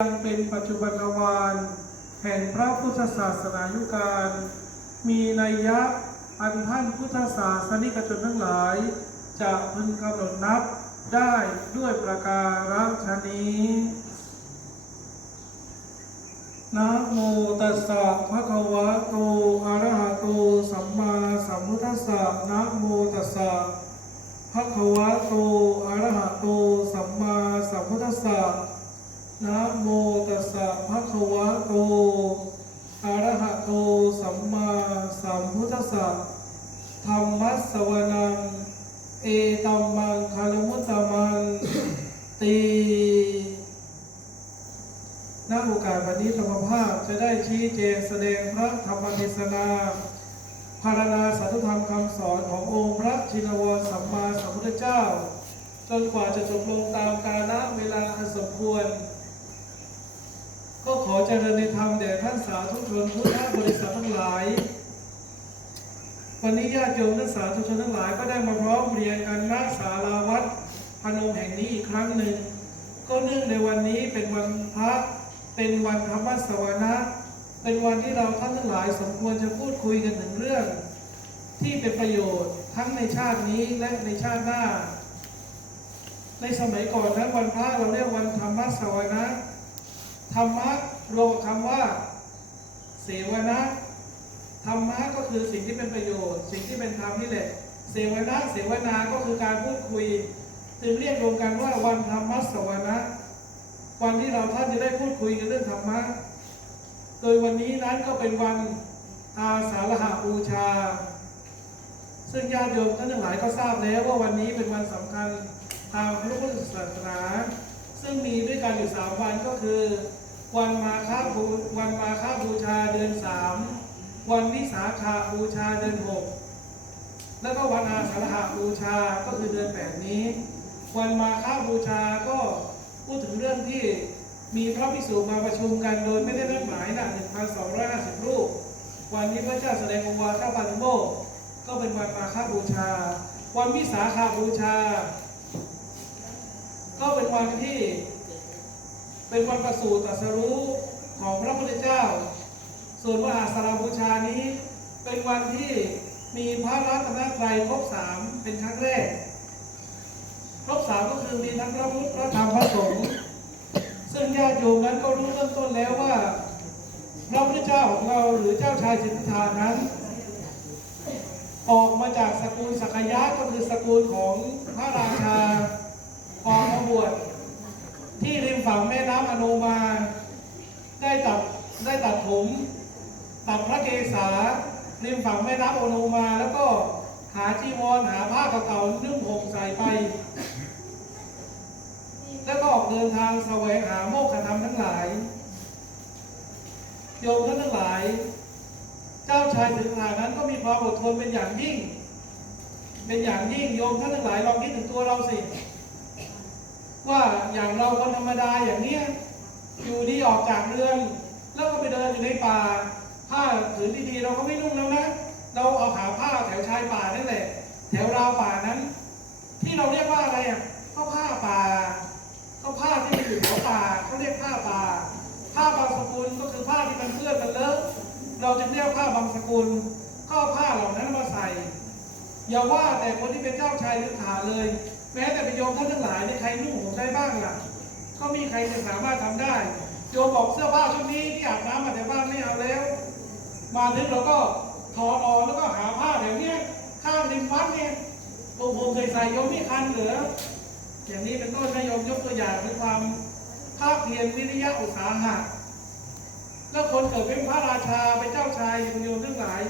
ยังเป็นปัจจุบันวานแห่งพระพุทธศาสนายุการ มีนัยยะอันท่านพุทธศาสนิกชนทั้งหลาย จะพึงกำหนดนับได้ด้วยประการฉนี้นะโมตัสสะภะคะวะโตอะระหะโตสัมมาสัมพุทธัสสะนะโมตัสสะภะคะวะโตอะระหะโตสัมมาสัมพุทธัสสะ นะโมตัสสะภะคะวะโตอะระหะโตสัมมาสัมพุทธัสสะธรรมัสสวนังเอตัมมังคารมุตตมันตีณโอกาสวันนี้ธรรมภาพจะได้ชี้แจงแสดงพระธรรมเทศนาพารณาสัตธรรมคำสอนขององค์พระชินวรสัมมาสัมพุทธเจ้า จนกว่าจะจบลงตามกาลเวลาอันสมควร ก็ขอเจริญในธรรมแด่ท่านสาธุชนพุทธบริษัททั้งหลาย วันนี้ญาติโยมและสาธุชนทั้งหลายก็ได้มาพร้อมเรียนกันณศาลาวัดพนมแห่งนี้อีกครั้งหนึ่ง ก็เนื่องในวันนี้เป็นวันพระเป็นวันธรรมสวนะเป็นวันที่เราท่านทั้งหลายสมควรจะพูดคุยกันถึงเรื่อง ที่เป็นประโยชน์ทั้งในชาตินี้และในชาติหน้า ในสมัยก่อนนั้นวันพระเราเรียกวันธรรมสวนะ ธรรมะรวมกับคำว่าเสวนะธรรมะก็คือสิ่งที่เป็นประโยชน์ สิ่งที่เป็นธรรมนี่แหละ เสวนาเสวนาก็คือการพูดคุยจึงเรียกรวมกันว่าวันธรรมสวนะวันที่เราท่านจะได้พูดคุยกันเรื่องธรรมะโดยวันนี้นั้นก็เป็นวันอาสาฬหบูชา ซึ่งญาติโยมท่านทั้งหลายก็ทราบแล้วว่าวันนี้เป็นวันสำคัญทางพระพุทธศาสนา ซึ่งมีด้วยกันอยู่สามวันก็คือ วันมาฆบูวันมาฆบูชาเดือนสามวันวิสาขาบูชาเดือนหกแล้วก็วันอาสาฬหบูชาก็คือเดือนแปดนี้ วันมาฆบูชาก็พูดถึงเรื่องที่มีพระภิกษุมาประชุมกันโดยไม่ได้นัดหมายนะ1,250รูป วันนี้พระเจ้าแสดงองค์วาเจ้าปาติโมกก็เป็นวันมาฆบูชา วันวิสาขาบูชา ก็เป็นวันที่ เป็นวันประสูติตรัสรู้ของพระพุทธเจ้า ส่วนวันอาสาฬบูชานี้เป็นวันที่มีพระรัตนตรัยครบสามเป็นครั้งแรก ครบสามก็คือมีทั้งพระพุทธพระธรรมพระสงฆ์ซึ่งญาติโยมนั้นก็รู้เริ่มต้นแล้วว่าพระพุทธเจ้าของเราหรือเจ้าชายสิทธัตถานั้น ออกมาจากสกุลสักยะก็คือสกุลของพระราชาออกมาบวช ที่ริมฝั่งแม่น้ำอโนมา ได้ตัดได้ตัดผมตัดพระเกศาริมฝั่งแม่น้ำอโนมา แล้วก็หาจีวรหาผ้าเก่าๆนุ่งห่มใส่ไป แล้วก็ออกเดินทางแสวงหาโมกขธรรมทั้งหลาย โยมท่านทั้งหลาย เจ้าชายสิทธานั้นก็มีความอดทนเป็นอย่างยิ่ง เป็นอย่างยิ่งโยมท่านทั้งหลายลองคิดถึงตัวเราสิ ว่าอย่างเราคนธรรมดาอย่างเนี้ยอยู่ดีออกจากเรือน แล้วก็ไปเดินอยู่ในป่า ผ้าผืนดีๆเราก็ไม่นุ่งแล้วนะ เราเอาหาผ้าแถวชายป่านั่นแหละ แถวราวป่านั้น ที่เราเรียกว่าอะไรอะก็ผ้าป่าก็ผ้าที่มันอยู่แถวป่าเขาเรียกผ้าป่า ผ้าบางสกุลก็คือผ้าที่มันเปื้อนมันเลอะเราจึงเรียกผ้าบางสกุล ก็เอผ้าเหล่านั้นมาใส่ อย่าว่าแต่คนที่เป็นเจ้าชายหรือขาเลย แม้แต่เป็นโยมท่านทั้งหลายเนี่ยใครนุ่งห่มได้บ้างล่ะก็มีใครจะสามารถทำได้โยมบอกเสื้อผ้าชุดนี้ที่อาบน้ำมาแต่บ้านไม่เอาแล้ว มาถึงเราก็ถอดออกแล้วก็หาผ้าแถวเนี้ยข้างริมวัดเนี่ยโอ้โหเคยใส่โยมไม่คันเหรืออย่างนี้เป็นต้นนะโยมยกตัวอย่างถึงความภาคเพียรวิริยะอุตสาหะแล้วคนเกิดเป็นพระราชาเป็นเจ้าชายอย่างโยมทั้งหลาย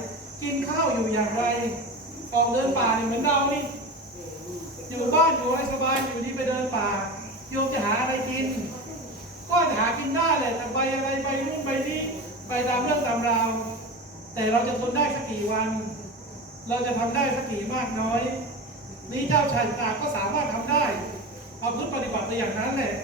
กินข้าวอยู่อย่างไรออกเดินป่าเนี่ยเหมือนเรานี่านอยู่ให้สบายอยู่ที่ไปเดินป่าโยมจะหาอะไรกิน ก็จะหากินได้แหละแต่ไปอะไรไปนู่นไปนี่ไปตามเรื่องตามราว แต่เราจะทนได้สักกี่วัน เราจะทำได้สักกี่มากน้อย นี้เจ้าชายตาก็สามารถทำได้ เอาพึ่งปฏิบัติไปอย่างนั้นแหละ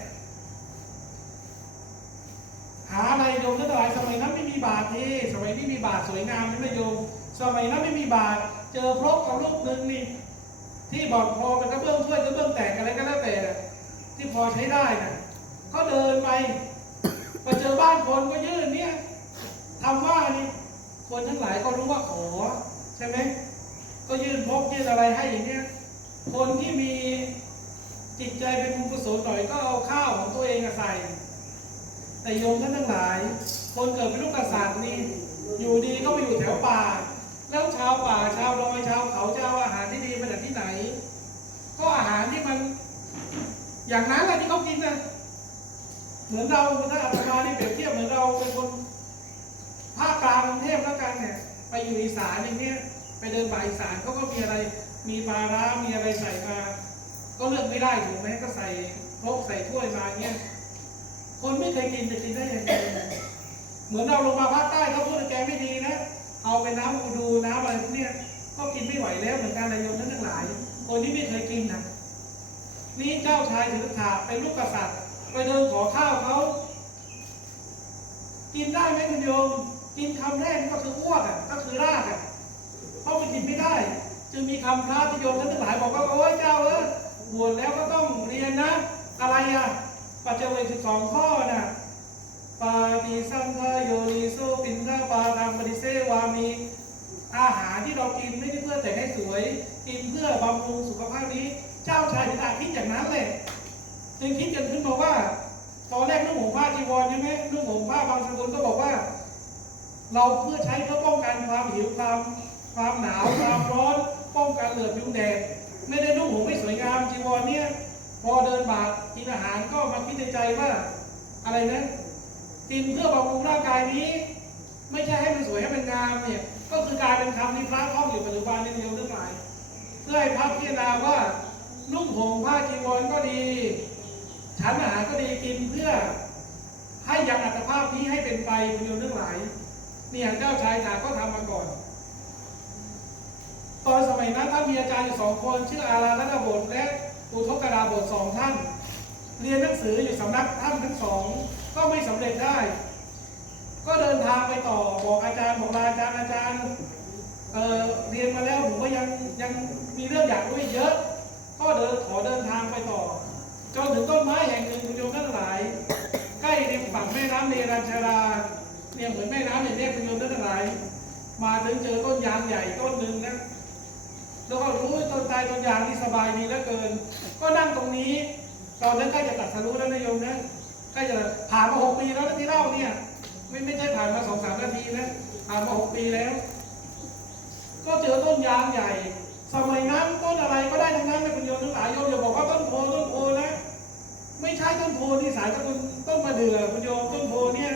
หาอะไรโยมทั้งหลายสมัยนั้นไม่มีบาทนี่สมัยนี้มีบาทสวยงามใช่ไหมโยมสมัยนั้นไม่มีบาท เจอพรบกับลูกหนึ่งนี่ที่บอกพอเป็นกระเบื้องถ้วย กระเบื้องแตกอะไรก็แล้วแต่ที่พอใช้ได้นะก็เดินไปคนก็ยื่นเนี่ยทำว่านี่คนทั้งหลายก็รู้ว่าขอ ใช่ไหมก็ยื่นพกยื่นอะไรให้อย่างเนี้ยคนที่มีจิตใจเป็นบุญกุศลหน่อยก็เอาข้าวของตัวเองอะใส่ แต่โยมท่านทั้งหลาย คนเกิดเป็นลูกกษัตริย์นี่อยู่ดีก็ไปอยู่แถวป่า แล้วชาวป่าชาวดอยชาวเขาจะเอาอาหารที่ดีมาจากที่ไหน ก็อาหารที่มัน อย่างนั้นแหละที่เขากินนะเหมือนเราถ้าอาตมานี่เปรียบเทียบเหมือนเราเป็นคนภาคกลางกรุงเทพแล้วกันเนี่ย ไปอยู่อีสานอย่างเนี้ยไปเดินป่าอีสานเขาก็มีอะไร มีปลาร้ามีอะไรใส่มา ก็เลือกไม่ได้ถูกไหมก็ใส่ครกใส่ถ้วยมาเงี้ยคนไม่เคยกินจะกินได้ยังไงเหมือนเราลงมาภาคใต้เขาพูดว่แกงไม่ดีนะเอาไปน้ำอูดูน้ำอะไรพวกเนี้ยก็กินไม่ไหวแล้วเหมือนกันนายโยมท่านทั้งหลาย คนที่ไม่เคยกินนะ นี่เจ้าชายถือถาเป็นลูกกษัตริย์ ไปเดินขอข้าวเขา กินได้ไหมคุณโยม กินคำแรกก็คืออ้วกอะก็คือรากอะเพราะมันกินไม่ได้ จึงมีคำพระที่โยมท่านทั้งหลายบอกว่าโอ้ยเจ้าเออบวชแล้วก็ต้องเรียนนะ อะไรอะปัจเจเวกสิบสองข้อน่ะปาติสังฆโยนิโสปินทาปาตังปฏิเสวามีอาหารที่เรากินไม่ได้เพื่อแต่งให้สวย กินเพื่อบำรุงสุขภาพนี้ เจ้าชายถึงอาคิดอย่างนั้นเลยจึงคิดกันขึ้นมาว่าตอนแรกนุ่งห่มผ้าจีวรใช่ไหมนุ่งห่มผ้าบางสกุลก็บอกว่า เราเพื่อใช้เพื่อป้องกันความหิวความความหนาวความร้อนป้องกันเหลือบยุงแดดไม่ได้นุ่งห่มไม่สวยงามจีวรเนี่ยพอเดินบาทกินอาหารก็มาคิดในใจว่า อะไรนะกินเพื่อบำรุงร่างกายนี้ ไม่ใช่ให้มันสวยให้มันงามเนี่ยก็คือกลายเป็นคำที่พระท่องอยู่ปัจจุบันนี่เดียวเรื่องหลายเพื่อให้พระพิจารณาว่า นุ่งห่มผ้าจีวรก็ดีฉันอาหารก็ดีกินเพื่อ ให้ยังอัตภาพนี้ให้เป็นไปคุณโยมทั้งหลายเนี่ยเจ้าชายตาก็ทำมาก่อน ตอนสมัยนั้นท่านมีอาจารย์อยู่สองคนชื่ออาราธนบทและอุทกดาบทสองท่าน เรียนหนังสืออยู่สำนักท่านทั้งสองก็ไม่สำเร็จได้ ก็เดินทางไปต่อบอกอาจารย์บอกลาอาจารย์อาจารย์เเรียนมาแล้วผมก็ยังยังมีเรื่องอยากรู้เยอะ ก็เดินขอเดินทางไปต่อ จนถึงต้นไม้แห่งหนึ่งคุณโยมทั้งหลาย ใกล้ริมฝั่งแม่น้ำเนรัญชาราเนี่ยเหมือนแม่น้ำอย่างเนี้คุณโยมทั้งหลาย มาถึงเจอต้นยางใหญ่ต้นหนึ่งนะแล้วก็รู้ต้นตายต้นยางนี่สบายดีเหลือเกิน ก็นั่งตรงนี้ ตอนนั้นใกล้จะตัดสรู้แล้วนะโยมนะใกล้จะผ่านมาหกปีแล้วนะที่เล่าเนี่ย ไม่ไม่ใช่ผ่านมาสองสามนาทีนะผ่านมาหกปีแล้ว ก็เจอต้นยางใหญ่ สมัยนั้นต้นอะไรก็ได้ายโยมอย่าบอกว่าต้นโพต้นโพนะ ไม่ใช่ต้นโพนี่สายต้นต้นมะเดื่อคุณโยมต้นโพเนี่ย